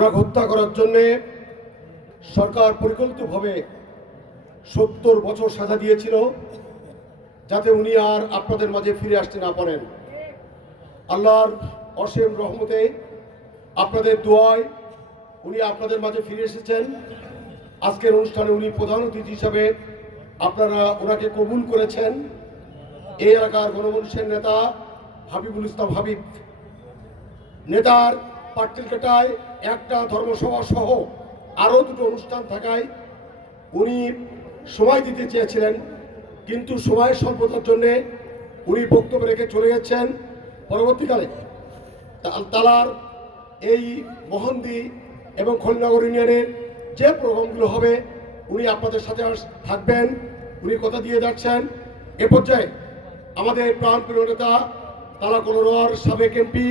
ওনাকে হত্যা করার জন্যে সরকার পরিকল্পিতভাবে 70 বছর সাজা দিয়েছিল, যাতে উনি আর আপনাদের মাঝে ফিরে আসতে না পারেন। আল্লাহর অসীম রহমতে আপনাদের দোয়ায় উনি আপনাদের মাঝে ফিরে এসেছেন। আজকের অনুষ্ঠানে উনি প্রধান অতিথি হিসাবে আপনারা ওনাকে কবুল করেছেন। এই এলাকার গণমানুষের নেতা হাবিবুল ইসলাম হাবিব নেতার পাটকেলকাটায় একটা ধর্মসভা সহ আরও দুটো অনুষ্ঠান থাকায় উনি সময় দিতে চেয়েছিলেন, কিন্তু সময়ের স্বল্পতার জন্যে উনি বক্তব্য রেখে চলে গেছেন। পরবর্তীকালে তালার এই মহন্দি এবং খলিনগর ইউনিয়নের যে প্রোগ্রামগুলো হবে উনি আপনাদের সাথে থাকবেন, উনি কথা দিয়ে যাচ্ছেন। এ পর্যায়ে আমাদের প্রাণপ্রিয় নেতা তালা কলোরার সাবেক এমপি,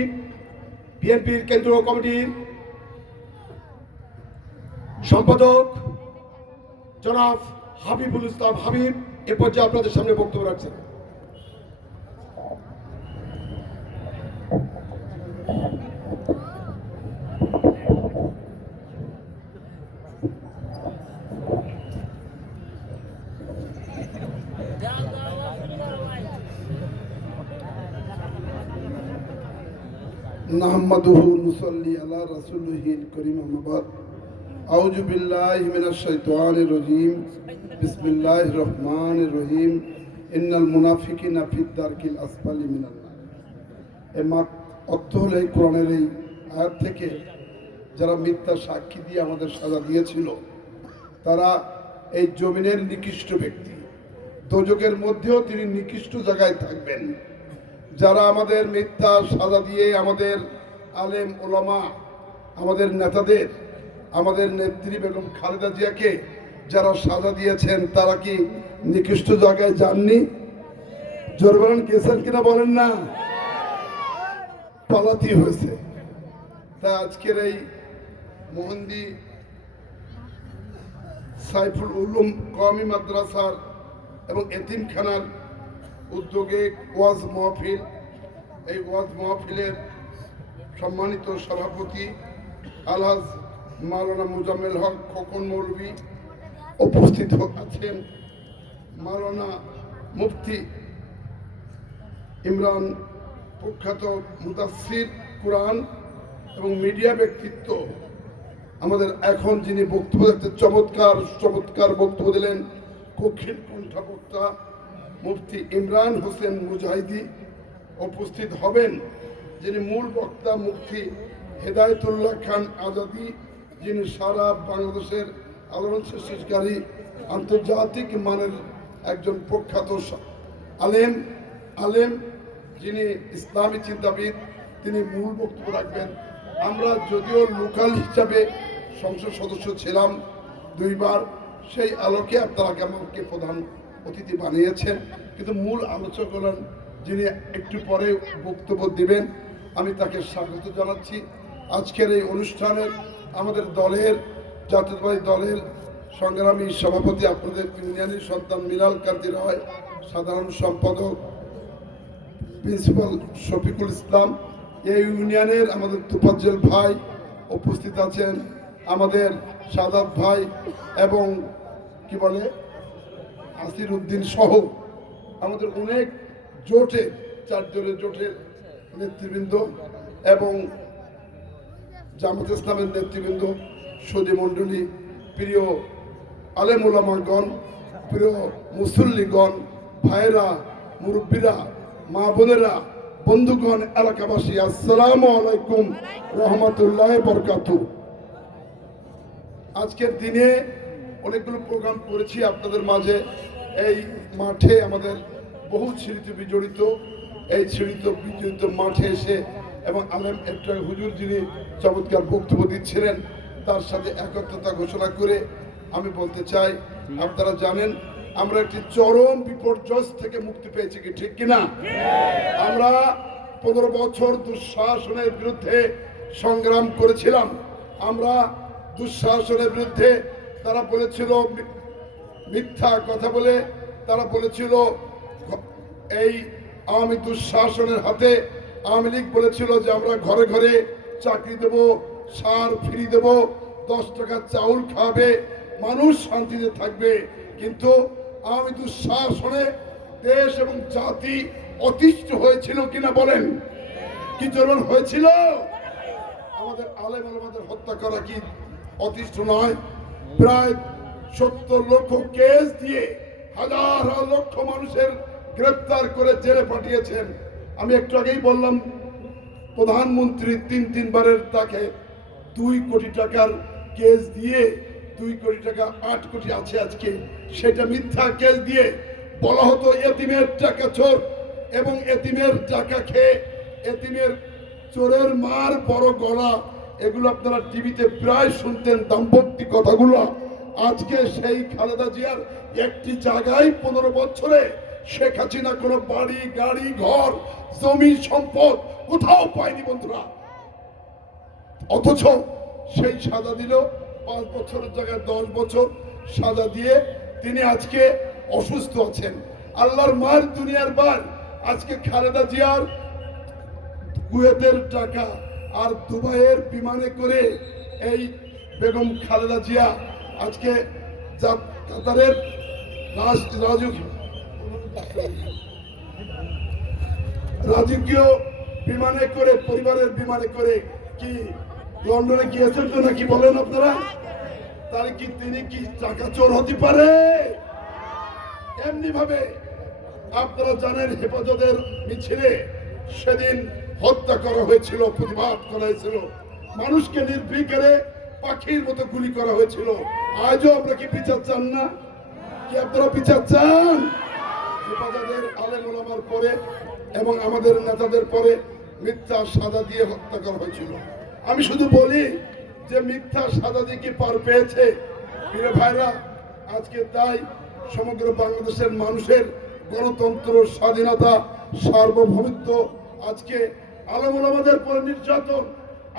বিএনপির কেন্দ্রীয় কমিটির সম্পাদক জনাব হাবিবুল ইসলাম হাবিব এ পর্যায়ে আপনাদের সামনে বক্তব্য রাখছেন। নাহমাদুহু নুসাল্লি আলা রাসূলিহিল কারীম আম্মা বাদ আউযু বিল্লাহি মিনাশ শাইতানির রাজীম বিসমিল্লাহির রহমানির রহিম ইন্নাল মুনাফিকিনা ফিদ দারকিল আসফালি মিনান নার। এই অর্থ হলো এই কোরআনের এই আয়াত থেকে যারা মিথ্যা সাক্ষী দিয়ে আমাদের সাজা দিয়েছিল তারা এই জমিনের নিকৃষ্ট ব্যক্তি, দোজখের মধ্যেও তিনি নিকৃষ্ট জায়গায় থাকবেন। যারা আমাদের মিথ্যা সাজা দিয়ে আমাদের আলেম ওলামা, আমাদের নেতাদের, আমাদের নেত্রী বেগম খালেদা জিয়াকে যারা সাজা দিয়েছেন তারা কি নিকৃষ্ট জায়গায় যাননি? জোর বলেন, গেছেন কিনা বলেন না? পালাতি হয়েছে। তা আজকের এই মোহন্দি সাইফুল উলুম কওমি মাদ্রাসার এবং এতিমখানার উদ্যোগে ওয়াজ মাহফিল, এই ওয়াজ মাহফিলের সম্মানিত সভাপতি আলহাজ মাওলানা মুজাম্মেল হক খোকন মৌলভী উপস্থিত আছেন, মাওলানা মুফতি ইমরান প্রখ্যাত মুদাসসির কোরআন এবং মিডিয়া ব্যক্তিত্ব আমাদের এখন যিনি বক্তব্য দিতে চমৎকার বক্তব্য দিলেন কক্ষিণ কণ্ঠবক্তা মুফতি ইমরান হোসেন মুজাহিদি উপস্থিত হবেন, যিনি মূল বক্তা মুফতি হেদায়েতুল্লাহ খান আজাদি, যিনি সারা বাংলাদেশের আলোড়ন সৃষ্টিকারী আন্তর্জাতিক মানের একজন প্রখ্যাত আলেম, যিনি ইসলামী চিন্তাবিদ, তিনি মূল বক্তব্য রাখবেন। আমরা যদিও লোকাল হিসাবে সংসদ সদস্য ছিলাম 2 বার, সেই আলোকে আপনারা আমাকে প্রধান অতিথি বানিয়েছেন, কিন্তু মূল আলোচক হলেন যিনি একটু পরে বক্তব্য দিবেন, আমি তাকে স্বাগত জানাচ্ছি। আজকের এই অনুষ্ঠানের আমাদের দলের জাতীয়তাবাদী দলের সংগ্রামী সভাপতি আপনাদের ইউনিয়নের সন্তান মিলাল কান্তি রায়, সাধারণ সম্পাদক প্রিন্সিপাল শফিকুল ইসলাম, এই ইউনিয়নের আমাদের তুফাজ্জল ভাই উপস্থিত আছেন, আমাদের সাদাত ভাই এবং কি বলে আসির উদ্দিন সহ আমাদের অনেক জোটে 4 দলের জোটের নেতৃবৃন্দ এবং জামাত ইসলামের নেতৃবৃন্দ, সদী মণ্ডলী, প্রিয় আলেম ওলামাগণ, প্রিয় মুসল্লিগণ, ভাইরা, মুরব্বীরা, মা বোনেরা, বন্ধুগণ, এলাকাবাসী, আসসালামু আলাইকুম রহমতুল্লাহ বরকাতুহু। আজকের দিনে অনেকগুলো প্রোগ্রাম করেছি আপনাদের মাঝে। এই মাঠে আমাদের বহু স্মৃতি বিজড়িত, এই বিজড়িত মাঠে এসে এবং আলেম একটা হুজুর যিনি চমৎকার বক্তব্য দিচ্ছিলেন তার সাথে একত্রতা ঘোষণা করে আমি বলতে চাই, আপনারা জানেন আমরা একটি চরম বিপর্যয় থেকে মুক্তি পেয়েছি, কি ঠিক কিনা? আমরা 15 বছর দুঃশাসনের বিরুদ্ধে সংগ্রাম করেছিলাম। আমরা দুঃশাসনের বিরুদ্ধে, তারা বলেছিল মিথ্যা কথা বলে, তারা বলেছিল এই আওয়ামী দুঃশাসনের হাতে আওয়ামী লীগ বলেছিল যে আমরা ঘরে ঘরে চাকরি দেব, সার ফ্রি দেব, 10 টাকার চাউল খাবে, মানুষ শান্তিতে থাকবে। কিন্তু আমি দুঃশাসনে দেশ এবং জাতি অতিষ্ঠ হয়েছিল কিনা বলেন? কি জন্য হয়েছিল? আমাদের আলেম ওলামাদের হত্যা করা কি অতিষ্ঠ নয়? প্রায় 70 লক্ষ কেস দিয়ে হাজার লক্ষ মানুষের গ্রেফতার করে জেলে পাঠিয়েছেন। আমি একটু আগেই বললাম, প্রধানমন্ত্রী তিনবারের তাকে 2 কোটি টাকার কেস দিয়ে 2 কোটি টাকা 8 কোটি আছে আজকে, সেটা মিথ্যা কেস দিয়ে বলা হতো এতিমের টাকা চোর, এবং এতিমের টাকা খেয়ে এতিমের চোরের মার বড় গলা, এগুলো আপনারা টিভিতে প্রায় শুনতেন দাম্পত্য কথাগুলো। আজকে সেই খালেদা জিয়ার একটি জায়গায় 15 বছরে শেখ হাসিনা কোনো বাড়ি গাড়ি ঘর জমি সম্পদ কোথাও পায়নি বন্ধুরা। অথচ সেই সাজা দিল 5 বছরের জায়গায় 10 বছর সাজা দিয়ে তিনি আজকে অসুস্থ আছেন। আল্লাহর মার দুনিয়ার বার। আজকে খালেদা জিয়ার কুয়েতের টাকা আর দুবাইয়ের বিমানে করে এই বেগম খালেদা জিয়া আজকে কাতারের রাজকীয় বিমানে করে, পরিবারের বিমানে করে কি লন্ডনে গিয়েছেন তো নাকি বলেন আপনারা? তাহলে কি তিনি কি টাকা চোর হতে পারে? এমনি ভাবে আপনারা জানেন হেফাজতের মিছিলে সেদিন হত্যা করা হয়েছিল, প্রতিবাদ করা হয়েছিল, মানুষকে নির্বিকারে পাখির মতো গুলি করা হয়েছিল। আজও আমরা কি বিচার চান না? কি আপনারা বিচার চান? হেফাজতের আলেম ওলামার পরে এবং আমাদের নেতাদের পরে মিথ্যা সাজা দিয়ে হত্যা করা হয়েছিল। আমি শুধু বলি যে মিথ্যা সাজা দিয়ে কি পার পেয়েছে? প্রিয় ভাইরা, আজকে তাই সমগ্র বাংলাদেশের মানুষের গণতন্ত্র, স্বাধীনতা, সার্বভৌমত্ব, আজকে আলেম ওলামাদের পরে নির্যাতন,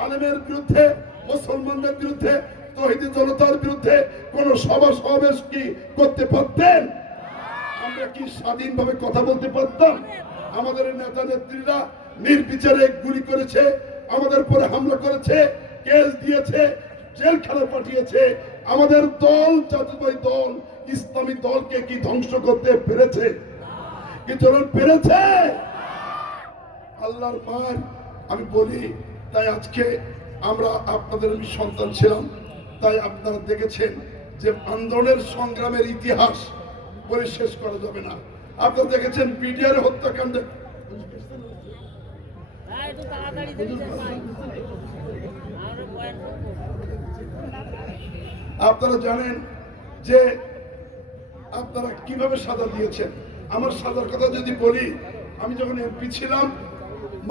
আলেমের বিরুদ্ধে, মুসলমানদের বিরুদ্ধে, তৌহিদি জনতার বিরুদ্ধে কোন সভা সমাবেশ কি করতে পারতেন? আমরা কি স্বাধীনভাবে কথা বলতে পারতাম? আমাদের নেতা নেত্রীরা নির্বিচারে গুলি করেছে, আমাদের পরে হামলা করেছে, কেস দিয়েছে, জেলখানা পাঠিয়েছে। আমাদের দল, জাতীয় দল, ইসলামী দলকে কি ধ্বংস করতে পেরেছে? কি চলন পেরেছে? আল্লাহর পার। আমি বলি, তাই আজকে আমরা আপনাদের সন্তান ছিলাম, তাই আপনারা দেখেছেন যে আন্দোলনের সংগ্রামের ইতিহাস বলে শেষ করা যাবে না। আপনারা দেখেছেন বিডিআর হত্যাকাণ্ডে আপনারা জানেন যে আপনারা কিভাবে সাজা দিয়েছেন। আমার সাজার কথা যদি বলি, আমি যখন এমপি ছিলাম,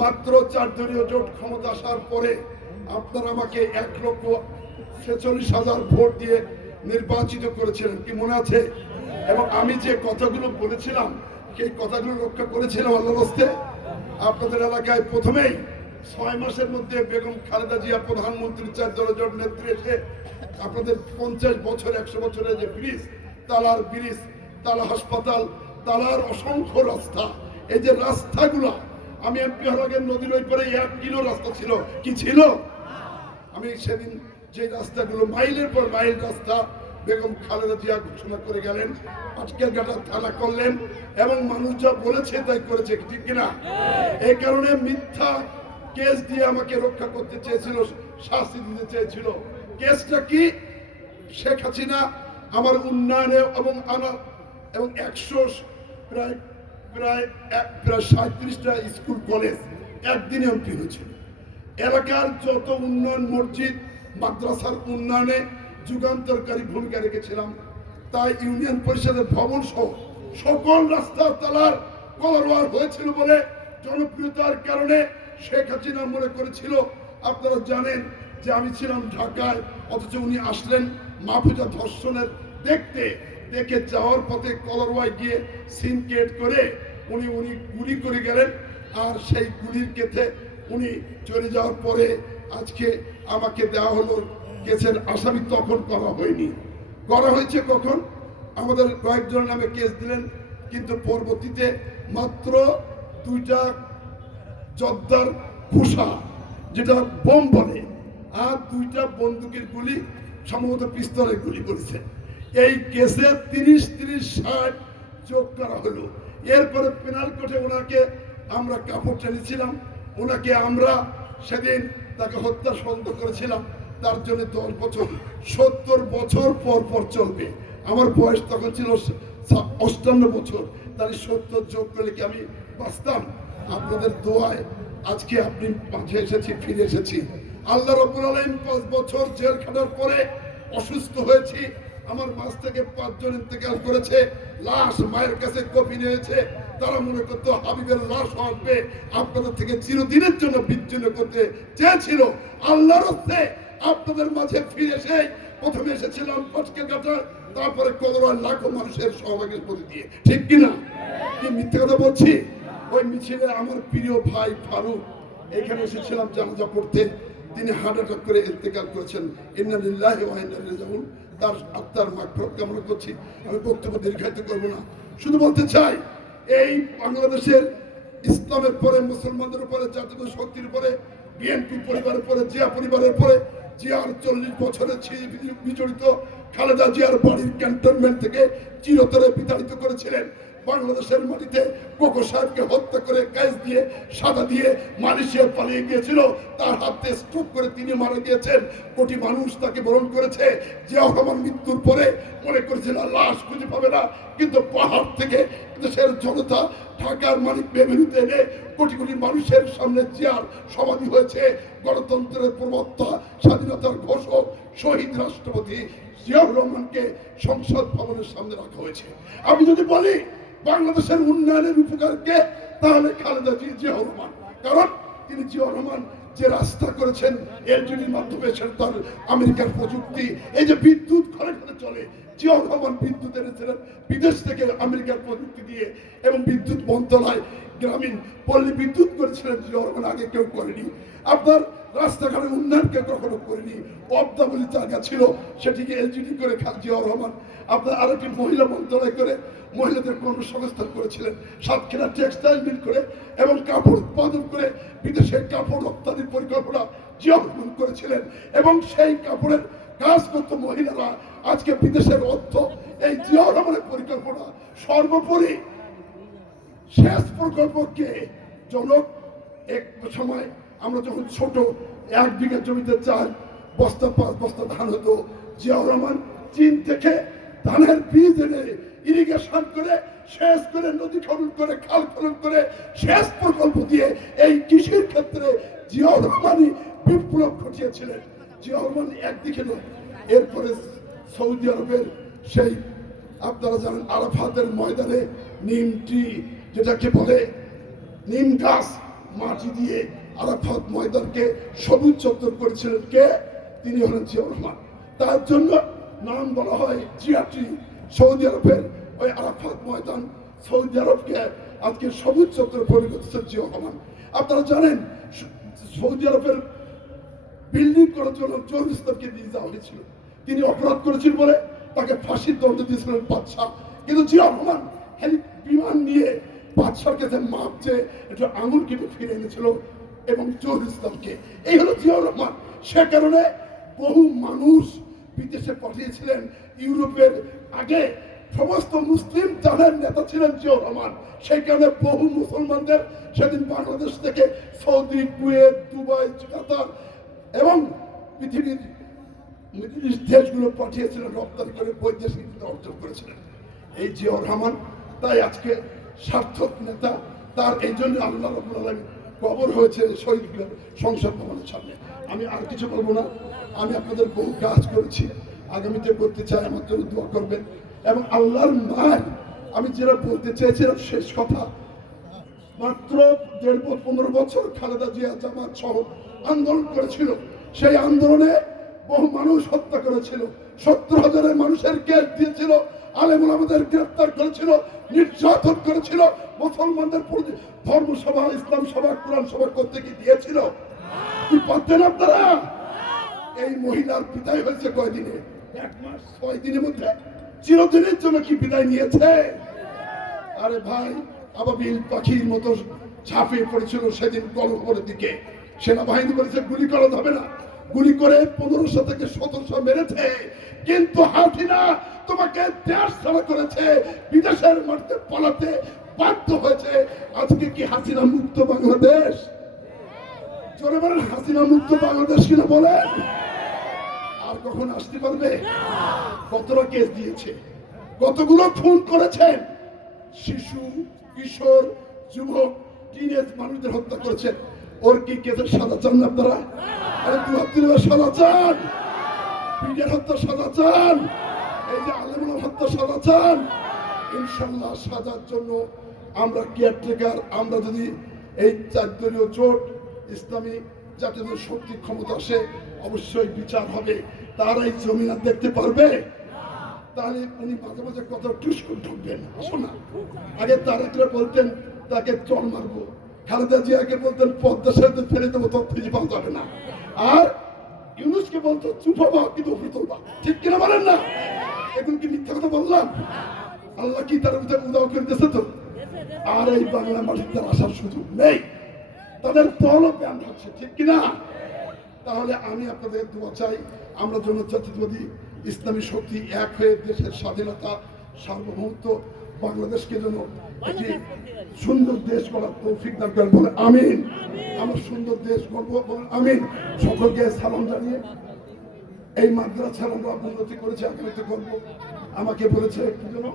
মাত্র 4 দলীয় জোট ক্ষমতা আসার পরে আপনারা আমাকে 1,46,000 ভোট দিয়ে নির্বাচিত করেছিলেন, কি মনে আছে? এবং আমি যে কথাগুলো বলেছিলাম সেই কথাগুলো রক্ষা করেছিলাম আল্লাহর হস্তে। আপনাদের এলাকায় প্রথমেই 6 মাসের মধ্যে বেগম খালেদা জিয়া প্রধানমন্ত্রী 4 দলীয় জোট নেত্রী এসে আপনাদের 50 বছর 100 বছরের যে ব্রিজ, তালার ব্রিজ, তালা হাসপাতাল, তালার অসংখ্য রাস্তা, এই যে রাস্তাগুলা, আমি এমপি হওয়ার আগে নদীর ওই পারে 1 কিলো রাস্তা ছিল, কি ছিল? আমি সেদিন যে রাস্তাগুলো মাইলের পর মাইল রাস্তা বেগম খালেদা জিয়া ঘোষণা করে গেলেন, আজকের ঘাটা থানা করলেন, এবং মানুষ যা বলেছে তাই করেছে, ঠিক কিনা? এই কারণে মিথ্যা কেস দিয়ে আমাকে রক্ষা করতে চেয়েছিল, শাস্তি দিতে চেয়েছিল। কেসটা কি? শেখ হাসিনা আমার উন্নয়নে এবং 37টা স্কুল কলেজ একদিনে এমপি হয়েছিল। এলাকার যত উন্নয়ন, মসজিদ মাদ্রাসার উন্নয়নে যুগান্তরকারী ভূমিকা রেখেছিলাম। তাই ইউনিয়ন পরিষদের ভবন সহ সকল রাস্তার তালার কলার হয়েছিল বলে জনপ্রিয়তার কারণে শেখ হাসিনা মনে করেছিল। আপনারা জানেন যে আমি ছিলাম ঢাকায়, অথচ উনি আসলেন মাহফুজা ধর্ষণের দেখে যাওয়ার পথে কলারওয়ায় গিয়ে সিনকেট করে উনি গুলি করে গেলেন। আর সেই গুলির কেথে উনি চলে যাওয়ার পরে আজকে আমাকে দেওয়া হলো কেসের আসামি। তখন করা হয়নি, করা হয়েছে কখন? আমাদের কয়েকজনের নামে কেস দিলেন, কিন্তু পরবর্তীতে মাত্র 2টা জর্দার খুসা, যেটা বোম বলে, আর 2টা বন্দুকের গুলি, সম্ভবত পিস্তলের গুলি করেছে। এই কেসে 30-30-60 যোগ করা হলো। এরপরে পেনাল কোর্টে ওনাকে আমরা কাপড় টেনেছিলাম, ওনাকে আমরা সেদিন তাকে হত্যা সন্দ করেছিলাম। তার জন্য 10 বছর, 70 বছর পর পর চলবে। আমার বয়স তখন ছিল 58 বছর, তাহলে 70 যোগ করলে কি আমি বাঁচতাম? আপনাদের দোয়ায় আজকে আপনি মাঝে এসেছি, ফিরে এসেছি। আল্লাহ রাব্বুল আলামিন 5 বছর জেল খাটার পরে অসুস্থ হয়েছি। আমার মাঝ থেকে 5 জন ইন্তেকাল করেছে, লাশ মায়ের কাছে কফি নিয়েছে। তারা মনে করতো হাবিবের লাশ আসবে, আপনাদের থেকে চিরদিনের জন্য বিচ্ছিন্ন করতে চেয়েছিল। আল্লাহর হস্তে আপনাদের মাঝে ফিরে এসে প্রথমে এসেছিলাম পাটকে কাটা, তারপরে কদর লাখো মানুষের সহভাগীর প্রতি দিয়ে। ঠিক কিনা? কি মিথ্যে কথা বলছি? ওই মিছিলে আমার প্রিয় ভাই ফারুক এখানে এসেছিলাম জানাজা পড়তে। তিনি হার্ট অ্যাটাক করে ইন্তেকাল করেছেন। ইন্না লিল্লাহি ওয়া ইন্না ইলাইহি রাজিউন। তার আত্মার মাগফিরাত কামনা করছি। আমি বক্তব্য দীর্ঘায়িত করব না, শুধু বলতে চাই এই বাংলাদেশের ইসলামের পরে, মুসলমানদের উপরে, জাতীয় শক্তির উপরে, বিএনপি পরিবারের পরে, জিয়া পরিবারের পরে, জিয়ার 40 বছরের বিচরিত খালেদা জিয়ার বাড়ির ক্যান্টনমেন্ট থেকে চিরতরে বিতাড়িত করেছিলেন। বাংলাদেশের মাটিতে কোকো সাহেবকে হত্যা করে কেস দিয়ে সাদা দিয়ে মালয়েশিয়া পালিয়ে গিয়েছিল। তার হাতে স্ট্রোক করে তিনি মারা গিয়েছেন। কোটি মানুষ তাকে বরণ করেছে। জিয়া রহমান মৃত্যুর পরে মনে করেছিল লাশ খুঁজে পাবে না, কিন্তু পাহাড় থেকে দেশের জনতা ঢাকার মানিক বেভিনিতে এনে কোটি কোটি মানুষের সামনে জিয়ার সমাধি হয়েছে। গণতন্ত্রের প্রবক্তা, স্বাধীনতার ঘোষক, শহীদ রাষ্ট্রপতি জিয়াউর রহমানকে সংসদ ভবনের সামনে রাখা হয়েছে। আমি যদি বলি বাংলাদেশের উন্নয়নের উপকারকে, তাহলে খালেদা জিয়াউর রহমান। কারণ তিনি জিয়াউর রহমান যে রাস্তা করেছেন এলজিডির মাধ্যমে, সেটা তার আমেরিকার প্রযুক্তি। এই যে বিদ্যুৎ ঘরে ঘরে চলে, জিয়াউর রহমান বিদ্যুৎ এনেছিলেন বিদেশ থেকে আমেরিকার প্রযুক্তি দিয়ে, এবং বিদ্যুৎ মন্ত্রণালয় গ্রামীণ পল্লী বিদ্যুৎ করেছিলেন জিয়াউর রহমান, আগে কেউ করেনি। আপনার রাস্তাঘাটের উন্নয়নকে কখনো করেনি। অবদাবলী জায়গা ছিল, সেটিকে এলজিডি করে জিয়াউর রহমান। আপনার আরেকটি মহিলা মন্ত্রণালয় করে মহিলাদের কর্মসংস্থান করেছিলেন, সাতক্ষীরা টেক্সটাইল মিল করে এবং কাপড় উৎপাদন করে বিদেশে কাপড় রপ্তানির পরিকল্পনা জিয়াউর রহমান করেছিলেন। এবং সেই কাপড়ের কাজ করত মহিলারা। আজকে বিদেশের অর্থ এই জিয়াউর রহমানের পরিকল্পনা। সর্বোপরি শেষ প্রকল্পকে জনক, এক সময় আমরা যখন ছোট 1 বিঘা জমিতে 4 বস্তা 5 বস্তা ধান হতো, জিয়াউর রহমান চীন থেকে ধানের বীজ এনে ইরিগেশন করে, সেচ করে, নদী খনন করে, খাল খনন করে, সেচ প্রকল্প দিয়ে এই কৃষির ক্ষেত্রে জিয়াউর রহমানই বিপ্লব ঘটিয়েছিলেন। জিয়াউর রহমান একদিকে নয়। এরপরে সৌদি আরবের সেই আপনারা জানেন আরাফাতের ময়দানে নিম ট্রি, যেটাকে বলে নিম গাছ, মাটি দিয়ে আরাফাত ময়দানকে সবুজ চত্বর করেছিলেন কে? তিনি হলেন জিয়াউর রহমান। তার জন্য নাম বলা হয় জিয়া ট্রি। সৌদি আরবের ওই আরাফাত ময়দান সৌদি আরবকে আজকে সবুজ চত্বরে পরিণত করেছে জিয়াউর রহমান। আপনারা জানেন সৌদি আরবের বিল্ডিং করার জন্য জহুর ইসলামকে নিয়ে যাওয়া হয়েছিল। তিনি অপরাধ করেছিলেন বলে তাকে ফাঁসির দণ্ড দিয়েছিলেন বাদশাহ। কিন্তু জিয়াউর রহমান বিমান নিয়ে বাদশার কাছে মাপ চেয়ে একটু আঙুল কেটে ফিরে এনেছিল এবং জহুর ইসলামকে। এই হলো জিয়াউর রহমান। সে কারণে বহু মানুষ বিদেশে পাঠিয়েছিলেন। ইউরোপের আগে সমস্ত মুসলিম জানের নেতা ছিলেন জিয়াউর রহমান। সেই কারণে বহু মুসলমানদের সেদিন বাংলাদেশ থেকে সৌদি, কুয়েত, দুবাই, কাতার এবং পৃথিবীর মিডল ইস্ট দেশগুলো পাঠিয়েছিলেন, রপ্তানি করে বৈদেশিক অর্জন করেছিলেন এই জিয়াউর রহমান। তাই আজকে সার্থক নেতা। তার এই জন্য আল্লাহ রাব্বুল আলামিন কবর হয়েছে শহীদ সংসদ ভবনের সামনে। আমি আর কিছু বলবো না। আমি আপনাদের বহু কাজ করেছি, আগামীতে করতে চাই। আমার জন্য দোয়া করবেন। এবং আল্লাহর মায় আমি যেটা বলতে চেয়েছিলাম শেষ কথা, মাত্র 15 বছর খালেদা জিয়া জামাত সহ আন্দোলন করেছিল। সেই আন্দোলনে বহু মানুষ হত্যা করেছিল, 70,000 মানুষের কেস দিয়েছিল, আলেম ওলামাদের গ্রেফতার করেছিল, নির্যাতন করেছিল। মুসলমানদের ধর্মসভা, ইসলাম সভা, কোরআন সভা করতে কি দিয়েছিল? কি পারতেন আপনারা? এই মহিলার বিদায় হয়েছে কয়দিনে? 1 মাস 6 দিনের মধ্যে চিরদিনের জন্য কি বিদায় নিয়েছে? আরে ভাই, আবাবিল পাখির মতো ঝাঁপিয়ে পড়েছিল সেদিন কলঙ্কের দিকে। সেনাবাহিনী বলেছে গুলি করা যাবে না, গুলি করে 1500 থেকে 1700 মেরেছে, কিন্তু হাসিনা তোমাকে দেশ ছাড়া করেছে, বিদেশের মাটিতে পালাতে বাধ্য হয়েছে। আজকে কি হাসিনা মুক্ত বাংলাদেশ? জোরে বলেন, হাসিনা মুক্ত বাংলাদেশ কিনা বলেন। আর কখন আসতে পারবে? কতটা কেস দিয়েছে, কতগুলো খুন করেছেন, শিশু, কিশোর, যুবক, টিনেজ মানুষদের হত্যা করেছেন। ওর কি কেসের সাজা চান না আপনারা? আরে দুহাত্তরের সাজা চান, পিঠের হত্যা সাজা চান, এই যে আলেমুল হত্যা সাজা চান। ইনশাল্লাহ সাজার জন্য আমরা কেয়ারটেকার, আমরা যদি এই 4 দলীয় জোট ইসলামী জাতীয় শক্তি ক্ষমতা আসে, অবশ্যই বিচার হবে। তারা এই জমিন আর দেখতে পারবে? তাহলে উনি মাঝে মাঝে কথা টুস করে ঢুকবেন, আসো না। আগে তারেকরা বলতেন তাকে চল মারবো, খালেদা জিয়াকে বলতেন পদ্মা সেতু ফেলে দেবো, তো খুঁজে পাওয়া যাবে না। আর ইউনুসকে বলতো চুপ হবা কিন্তু উপরে তুলবা, ঠিক কিনা বলেন না? এখন কি মিথ্যা কথা বললাম? আল্লাহ কি তার ভিতরে উদাও করে দিয়েছে তো? আর এই বাংলা মাটিতে আসার সুযোগ নেই, তাদের দলও ব্যায়াম হচ্ছে, ঠিক কিনা? তাহলে আমি আপনাদের দোয়া চাই, আমরা জন্য জাতীয়তাবাদী ইসলামী শক্তি এক হয়ে দেশের স্বাধীনতা, সার্বভৌমত্ব, বাংলাদেশকে যেন একটি সুন্দর দেশ গড়ার তৌফিক দান করেন, বলে আমিন। আমরা সুন্দর দেশ গড়ব, বলে আমিন। সকলকে সালাম জানিয়ে এই মাদ্রাসার আমরা উন্নতি করেছি, আগামীতে করবো। আমাকে বলেছে কি যেন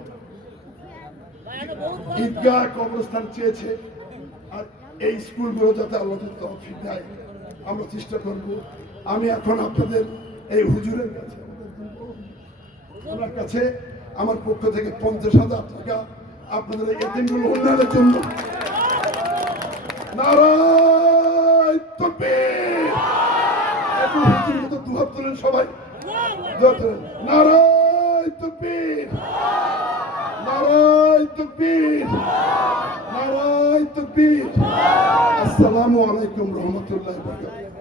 ঈদগাহ কবরস্থান চেয়েছে, আর এই স্কুলগুলো যাতে আল্লাহ তৌফিক দেয় আমরা চেষ্টা করব। আমি এখন আপনাদের এই হুজুরের কাছে, ওনার কাছে আমার পক্ষ থেকে 50,000 টাকা আপনাদের এই এতিমগুলো উন্নয়নের জন্য। নারায়ে তাকবীর! একটু হুজুরের মতো দুহাত তোলেন সবাই, দুহাত তোলেন। নারায়ে তাকবীর! নারায়ে তাকবীর! নারায়ে তাকবীর! আসসালামু আলাইকুম রহমতুল্লাহি ওয়া বারাকাতুহু।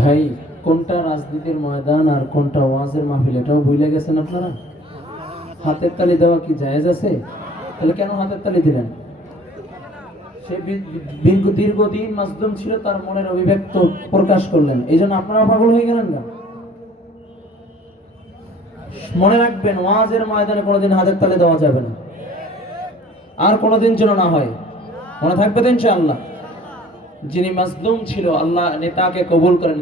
ভাই, কোনটা রাজনীতির ময়দান আর কোনটা ওয়াজের মাহফিল এটাও ভুলে গেছেন আপনারা? হাতের তালি দেওয়া কি জায়েজ আছে? তাহলে কেন হাতের তালি দিলেন? সে দীর্ঘদিন মাজলুম ছিল, তার মনের অভিব্যক্ত প্রকাশ করলেন, এই জন্য আপনারা পাগল হয়ে গেলেন না? মনে রাখবেন, ওয়াজের ময়দানে কোনোদিন হাতের তালি দেওয়া যাবে না, আর কোনোদিন যেন না হয়। মনে থাকবে তো ইনশাআল্লাহ? যিনি মাজলুম ছিল, আল্লাহ নেতাকে কবুল করেন।